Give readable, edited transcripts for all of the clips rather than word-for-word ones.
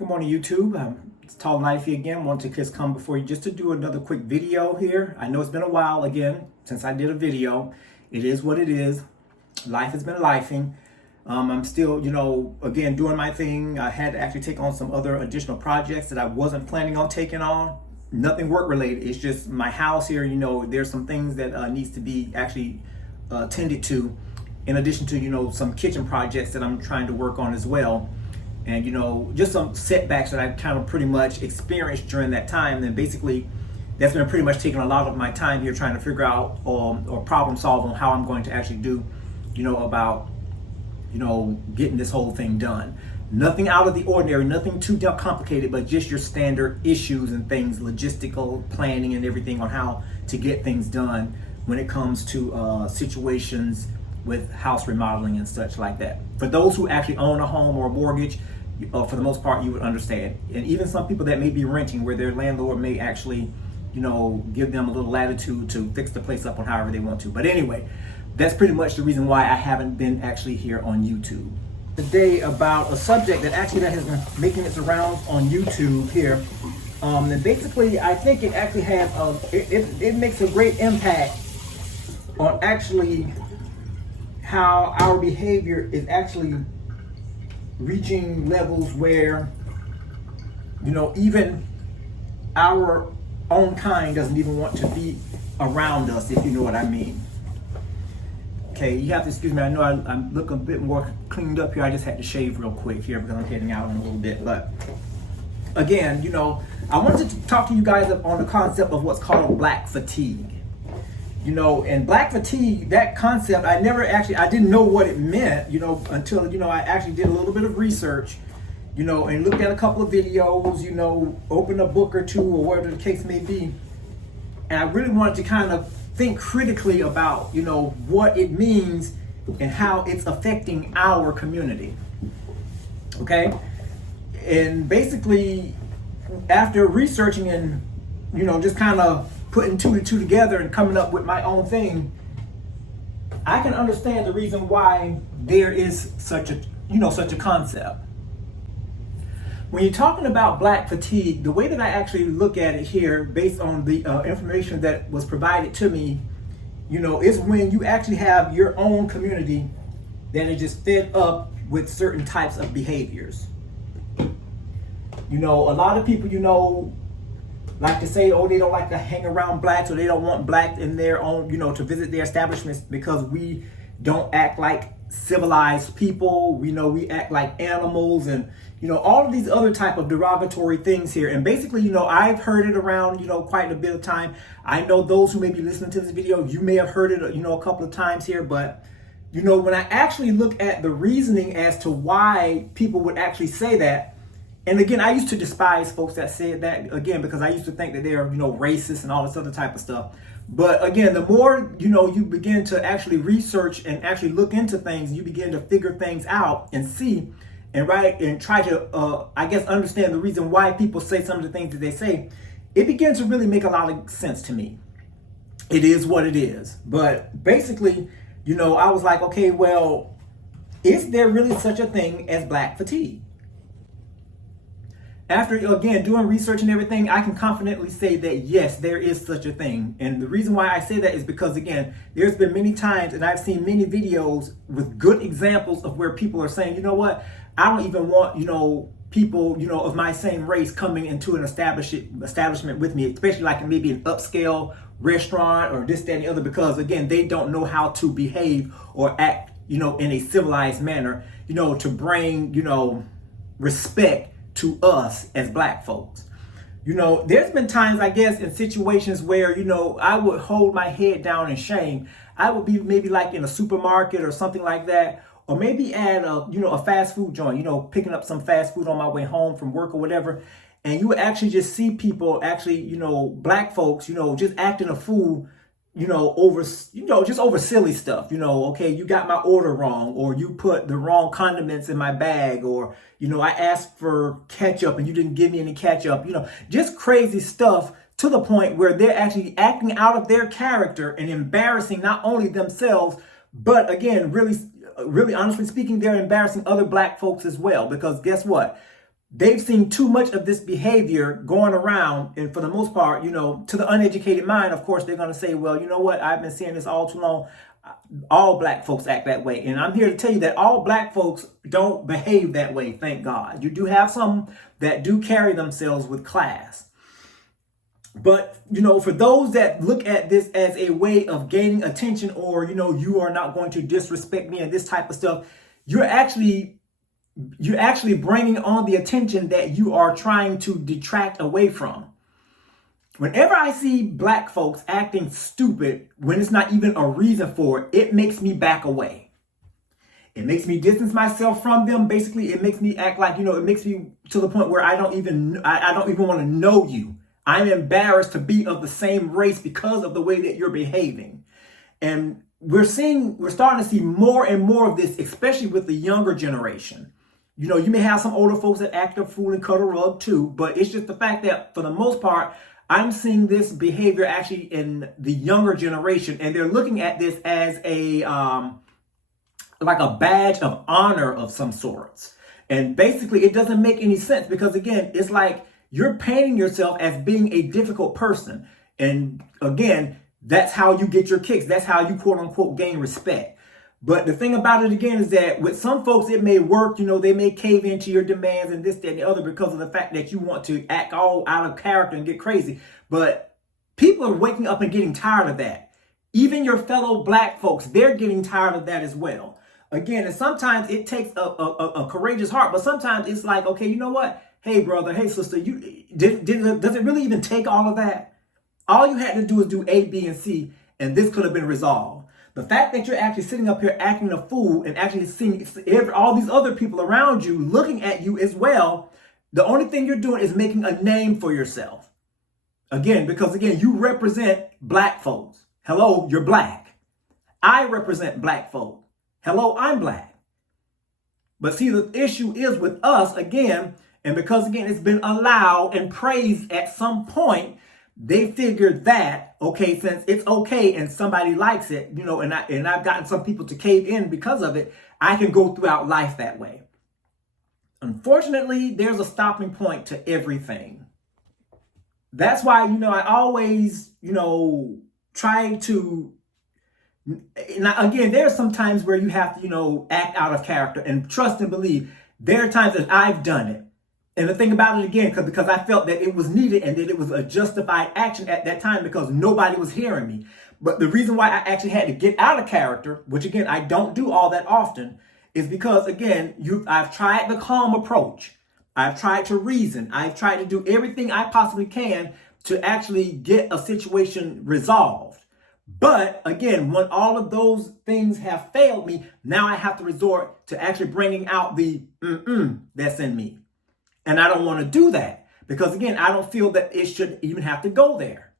Good morning, YouTube. It's Tall Knifey again. Wanted to just come before you just to do another quick video here. I know it's been a while again since I did a video. It is what it is. Life has been lifing. I'm still, again, doing my thing. I had to actually take on some other additional projects that I wasn't planning on taking on. Nothing work related. It's just my house here. There's some things that needs to be actually tended to, in addition to, some kitchen projects that I'm trying to work on as well. And just some setbacks that I've kind of pretty much experienced during that time. And basically that's been pretty much taking a lot of my time here trying to figure out or problem solve on how I'm going to actually do about getting this whole thing done. Nothing out of the ordinary, nothing too complicated, but just your standard issues and things, logistical planning and everything on how to get things done when it comes to situations with house remodeling and such like that. For those who actually own a home or a mortgage, for the most part, you would understand. And even some people that may be renting, where their landlord may actually, give them a little latitude to fix the place up on however they want to. But anyway, that's pretty much the reason why I haven't been actually here on YouTube. Today about a subject that has been making its rounds on YouTube here. And basically, I think it actually has it makes a great impact on actually how our behavior is actually reaching levels where, even our own kind doesn't even want to be around us, if you know what I mean. Okay, you have to excuse me. I know I'm looking a bit more cleaned up here. I just had to shave real quick here because I'm heading out in a little bit. But again, I wanted to talk to you guys on the concept of what's called black fatigue. And black fatigue, that concept, I didn't know what it meant, until, I actually did a little bit of research, and looked at a couple of videos, opened a book or two or whatever the case may be. And I really wanted to kind of think critically about, what it means and how it's affecting our community. Okay. And basically, after researching and, just kind of putting two and two together and coming up with my own thing, I can understand the reason why there is such a concept. When you're talking about black fatigue, the way that I actually look at it here, based on the information that was provided to me, is when you actually have your own community that is just fed up with certain types of behaviors. A lot of people, like to say, they don't like to hang around blacks, or they don't want blacks in their own, to visit their establishments because we don't act like civilized people. We act like animals, and, all of these other type of derogatory things here. And basically, I've heard it around, quite a bit of time. I know those who may be listening to this video, you may have heard it, a couple of times here. But, when I actually look at the reasoning as to why people would actually say that, and again, I used to despise folks that said that, again, because I used to think that they're, racist and all this other type of stuff. But again, the more, you begin to actually research and actually look into things, you begin to figure things out and see and try to, understand the reason why people say some of the things that they say. It begins to really make a lot of sense to me. It is what it is. But basically, I was like, okay, well, is there really such a thing as black fatigue? After, again, doing research and everything, I can confidently say that, yes, there is such a thing. And the reason why I say that is because, again, there's been many times, and I've seen many videos with good examples of where people are saying, you know what, I don't even want, people, of my same race coming into an establishment with me, especially like maybe an upscale restaurant or this, that, and the other, because, again, they don't know how to behave or act, in a civilized manner, to bring, respect to us as black folks. There's been times, I guess, in situations where, I would hold my head down in shame. I would be maybe like in a supermarket or something like that, or maybe at a fast food joint, picking up some fast food on my way home from work or whatever. And you would actually just see people actually, black folks, just acting a fool, over silly stuff. Okay, you got my order wrong, or you put the wrong condiments in my bag, or, I asked for ketchup and you didn't give me any ketchup, just crazy stuff, to the point where they're actually acting out of their character and embarrassing not only themselves, but again, really honestly speaking, they're embarrassing other black folks as well. Because guess what? they've seen too much of this behavior going around. And for the most part, to the uneducated mind, of course, they're going to say, well, you know what? I've been seeing this all too long. All black folks act that way. And I'm here to tell you that all black folks don't behave that way, thank God. You do have some that do carry themselves with class. But, for those that look at this as a way of gaining attention, or, you are not going to disrespect me and this type of stuff, you're actually bringing on the attention that you are trying to detract away from. Whenever I see black folks acting stupid when it's not even a reason for it, it makes me back away. It makes me distance myself from them. Basically, it makes me act like, it makes me to the point where I don't even want to know you. I'm embarrassed to be of the same race because of the way that you're behaving. And we're starting to see more and more of this, especially with the younger generation. You may have some older folks that act a fool and cut a rug too, but it's just the fact that for the most part, I'm seeing this behavior actually in the younger generation, and they're looking at this as like a badge of honor of some sorts. And basically, it doesn't make any sense because, again, it's like you're painting yourself as being a difficult person. And again, that's how you get your kicks. That's how you, quote unquote, gain respect. But the thing about it, again, is that with some folks, it may work. They may cave into your demands and this, that, and the other because of the fact that you want to act all out of character and get crazy. But people are waking up and getting tired of that. Even your fellow black folks, they're getting tired of that as well. Again, and sometimes it takes a courageous heart, but sometimes it's like, okay, you know what? Hey, brother, hey, sister, does it really even take all of that? All you had to do is do A, B, and C, and this could have been resolved. The fact that you're actually sitting up here acting a fool and actually seeing all these other people around you looking at you as well, the only thing you're doing is making a name for yourself. Because you represent black folks. Hello, you're black. I represent black folk. Hello, I'm black. But see, the issue is with us, again, and because, again, it's been allowed and praised at some point, they figured that, okay, since it's okay and somebody likes it, and I've gotten some people to cave in because of it, I can go throughout life that way. Unfortunately, there's a stopping point to everything. That's why, I always, try to, now, again, there are some times where you have to, act out of character and trust and believe. There are times that I've done it. And the thing about it, again, because I felt that it was needed and that it was a justified action at that time because nobody was hearing me. But the reason why I actually had to get out of character, which, again, I don't do all that often, is because, again, I've tried the calm approach. I've tried to reason. I've tried to do everything I possibly can to actually get a situation resolved. But, again, when all of those things have failed me, now I have to resort to actually bringing out the that's in me. And I don't want to do that because, again, I don't feel that it should even have to go there.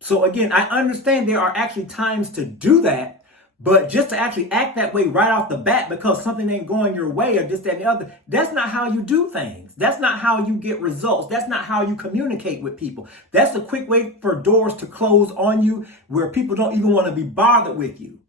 So, again, I understand there are actually times to do that, but just to actually act that way right off the bat because something ain't going your way or this, that, and the other, that's not how you do things. That's not how you get results. That's not how you communicate with people. That's a quick way for doors to close on you where people don't even want to be bothered with you.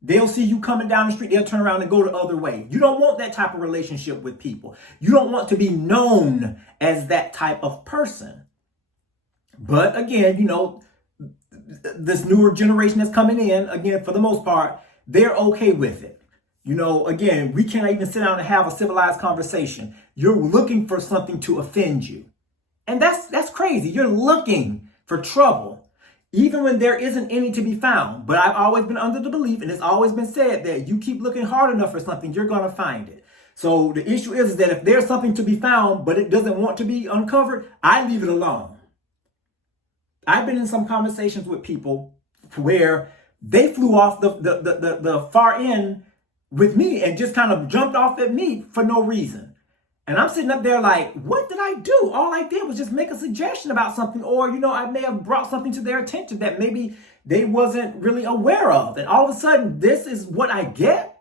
They'll see you coming down the street. They'll turn around and go the other way. You don't want that type of relationship with people. You don't want to be known as that type of person. But again, this newer generation that's coming in, again, for the most part, they're okay with it. Again, we can't even sit down and have a civilized conversation. You're looking for something to offend you. And that's crazy. You're looking for trouble. Even when there isn't any to be found. But I've always been under the belief, and it's always been said, that you keep looking hard enough for something, you're going to find it. So the issue is that if there's something to be found, but it doesn't want to be uncovered, I leave it alone. I've been in some conversations with people where they flew off the far end with me and just kind of jumped off at me for no reason. And I'm sitting up there like, what did I do? All I did was just make a suggestion about something, or, I may have brought something to their attention that maybe they wasn't really aware of. And all of a sudden, this is what I get.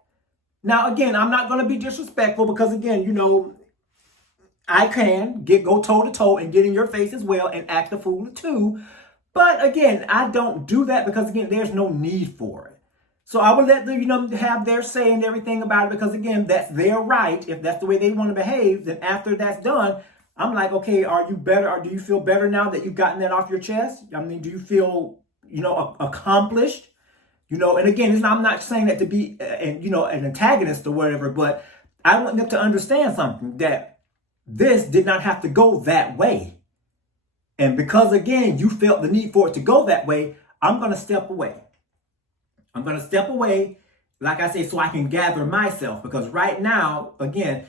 Now, again, I'm not going to be disrespectful because, again, I can go toe to toe and get in your face as well and act a fool too. But again, I don't do that because, again, there's no need for it. So I would let them, have their say and everything about it because, again, that's their right. If that's the way they want to behave, then after that's done, I'm like, okay, are you better, or do you feel better now that you've gotten that off your chest? I mean, do you feel, accomplished? And again, I'm not saying that to be, an antagonist or whatever, but I want them to understand something, that this did not have to go that way. And because, again, you felt the need for it to go that way, I'm going to step away. I'm going to step away, like I say, so I can gather myself. Because right now, again,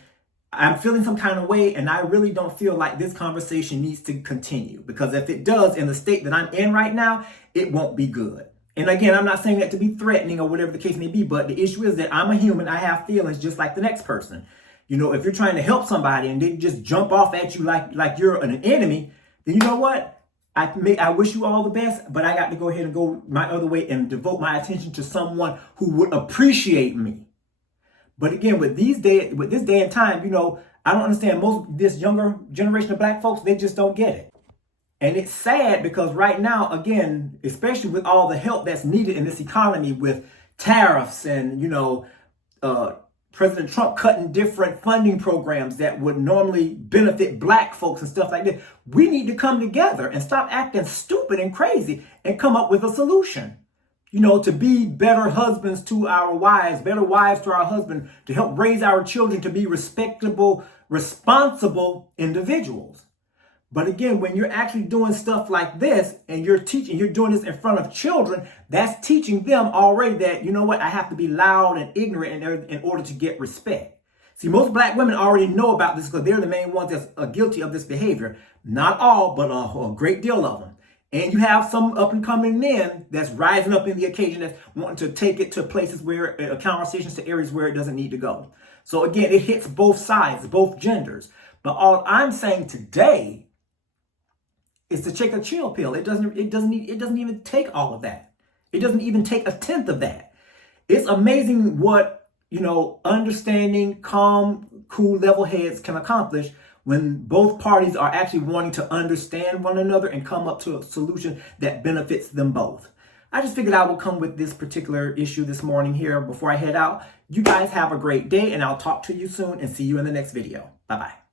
I'm feeling some kind of way, and I really don't feel like this conversation needs to continue. Because if it does, in the state that I'm in right now, it won't be good. And again, I'm not saying that to be threatening or whatever the case may be, but the issue is that I'm a human. I have feelings just like the next person. If you're trying to help somebody and they just jump off at you like you're an enemy, then you know what? I wish you all the best, but I got to go ahead and go my other way and devote my attention to someone who would appreciate me. But again, with this day and time, I don't understand this younger generation of black folks, they just don't get it. And it's sad because right now, again, especially with all the help that's needed in this economy with tariffs and, President Trump cutting different funding programs that would normally benefit black folks and stuff like that, we need to come together and stop acting stupid and crazy and come up with a solution. To be better husbands to our wives, better wives to our husbands, to help raise our children to be respectable, responsible individuals. But again, when you're actually doing stuff like this and you're doing this in front of children, that's teaching them already that, I have to be loud and ignorant in order to get respect. See, most black women already know about this because they're the main ones that's guilty of this behavior. Not all, but a great deal of them. And you have some up and coming men that's rising up in the occasion, that's wanting to take it to places where conversations to areas where it doesn't need to go. So again, it hits both sides, both genders. But all I'm saying today is to take a chill pill. It doesn't even take all of that. It doesn't even take a tenth of that. It's amazing what, understanding, calm, cool, level heads can accomplish when both parties are actually wanting to understand one another and come up to a solution that benefits them both. I just figured I would come with this particular issue this morning here before I head out. You guys have a great day, and I'll talk to you soon and see you in the next video. Bye-bye.